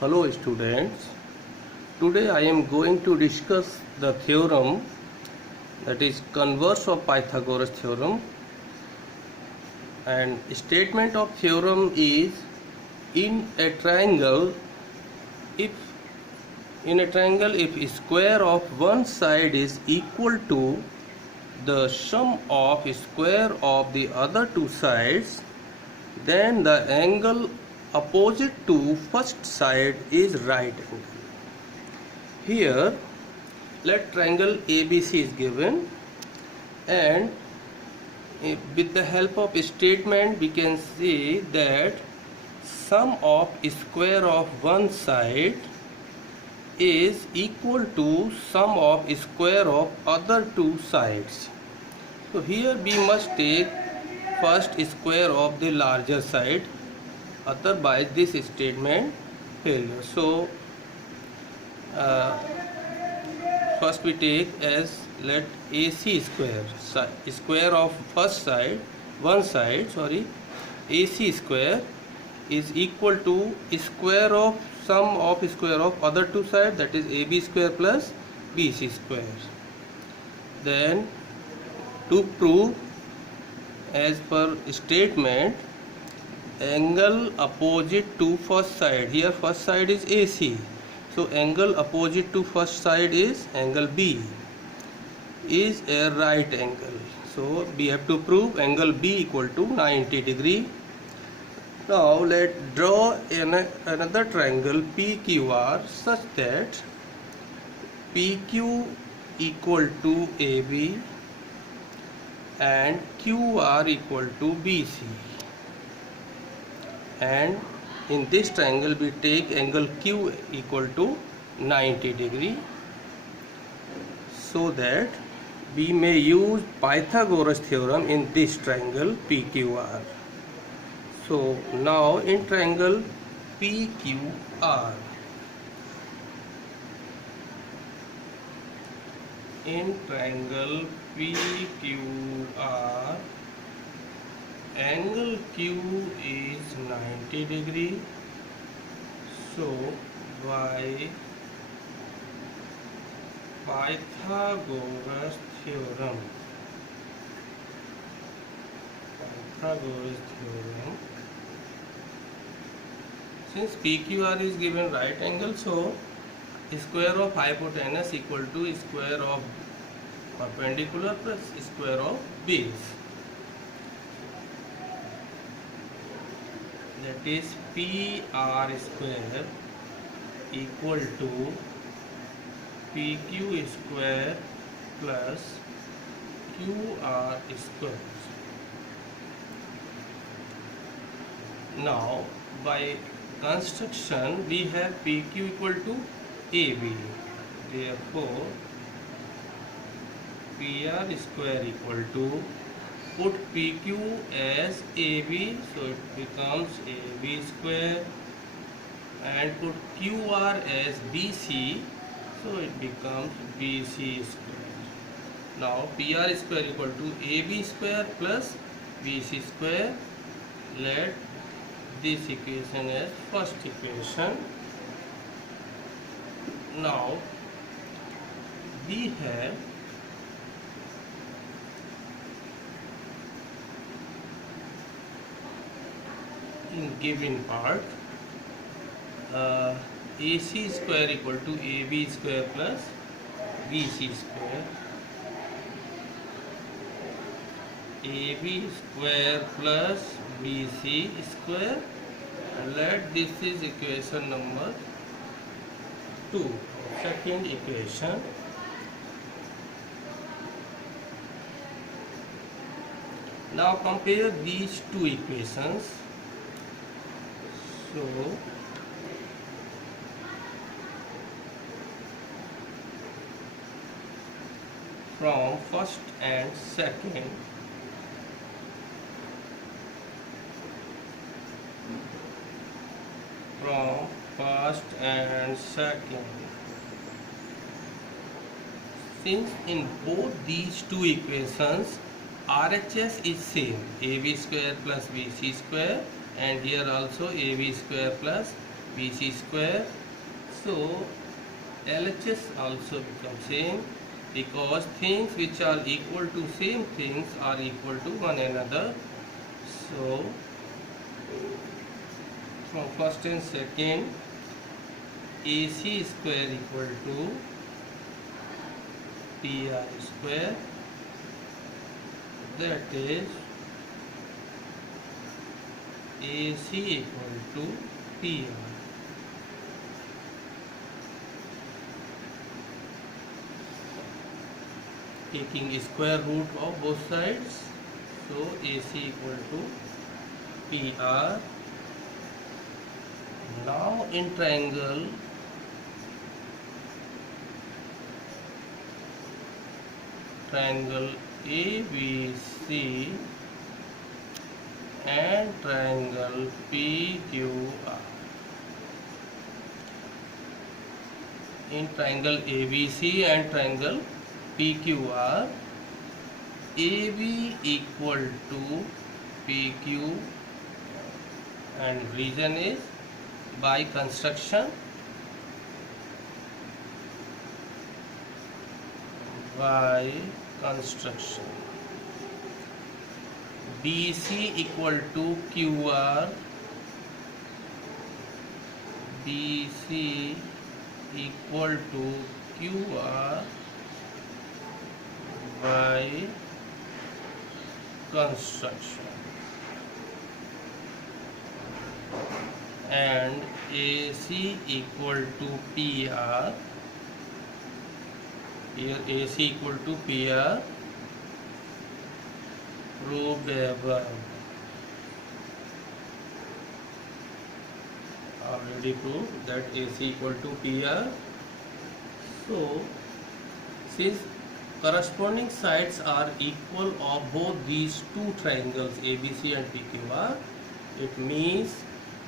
Hello students, today I am going to discuss the theorem, that is converse of Pythagoras theorem. And statement of theorem is, in a triangle if square of one side is equal to the sum of square of the other two sides, then the angle opposite to first side is right angle. Here let triangle ABC is given, and with the help of statement we can see that sum of square of one side is equal to sum of square of other two sides. So here we must take first square of the larger side, otherwise this statement failure. So first we take as, let AC square of first side AC square is equal to square of sum of square of other two sides, that is AB square plus BC square. Then to prove, as per statement, angle opposite to first side, here first side is AC, so angle opposite to first side is angle B, is a right angle. So we have to prove angle B equal to 90 degree. Now let's draw another triangle PQR such that PQ equal to AB and QR equal to BC. And in this triangle we take angle Q equal to 90 degree, so that we may use Pythagoras theorem in this triangle PQR. So now in triangle PQR, angle Q is 90 degree. So by Pythagoras theorem, since PQR is given right angle, so square of hypotenuse equal to square of perpendicular plus square of base, that is PR square equal to PQ square plus QR square. Now by construction we have PQ equal to AB, therefore PR square equal to, put PQ as AB, so it becomes AB square, and put QR as BC, so it becomes BC square. Now PR square equal to AB square plus BC square. Let this equation as first equation. Now we have in given part AC square equal to AB square plus BC square, AB square plus BC square, and let this is equation number 2, second equation. Now compare these two equations. So from first and second, since in both these two equations RHS is same, AB square plus BC square, and here also AB square plus BC square. So LHS also becomes same, because things which are equal to same things are equal to one another. So from first and second, AC square equal to PR square, that is AC equal to PR. Taking square root of both sides, so AC equal to PR. Now in triangle ABC and triangle PQR. In triangle ABC and triangle PQR, AB equal to PQ, and reason is by construction, BC equal to QR, BC equal to QR by construction, and AC equal to PR. Here AC equal to PR, proved above. Already proved that AC equal to PR. So since corresponding sides are equal of both these two triangles ABC and PQR, it means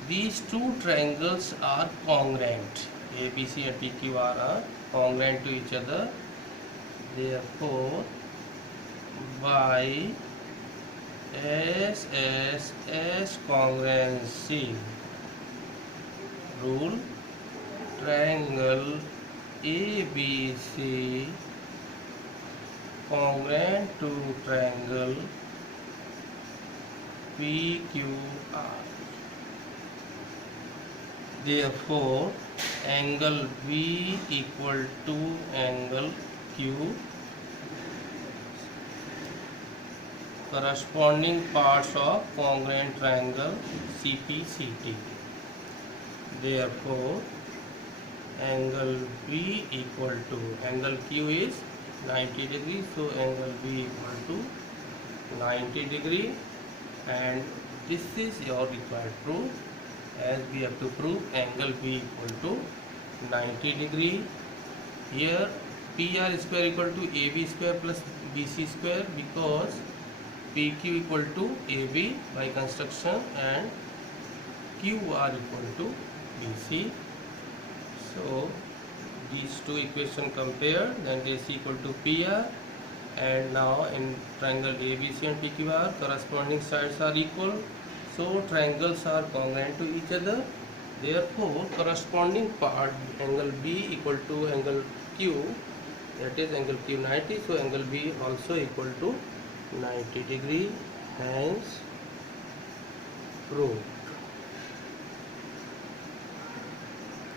these two triangles are congruent. ABC and PQR are congruent to each other. Therefore, by SSS congruency rule, triangle ABC congruent to triangle PQR. Therefore, angle B equal to angle Q, corresponding parts of congruent triangle CPCT. Therefore, angle B equal to, angle Q is 90 degree, so angle B equal to 90 degree, and this is your required proof, as we have to prove angle B equal to 90 degree. Here PR square equal to AB square plus BC square, because PQ equal to AB by construction and QR equal to BC. So these two equations compare, then AC equal to PR, and now in triangle ABC and PQR corresponding sides are equal, so triangles are congruent to each other. Therefore, corresponding part angle B equal to angle Q, that is angle Q 90, so angle B also equal to 90 degree, hence proved.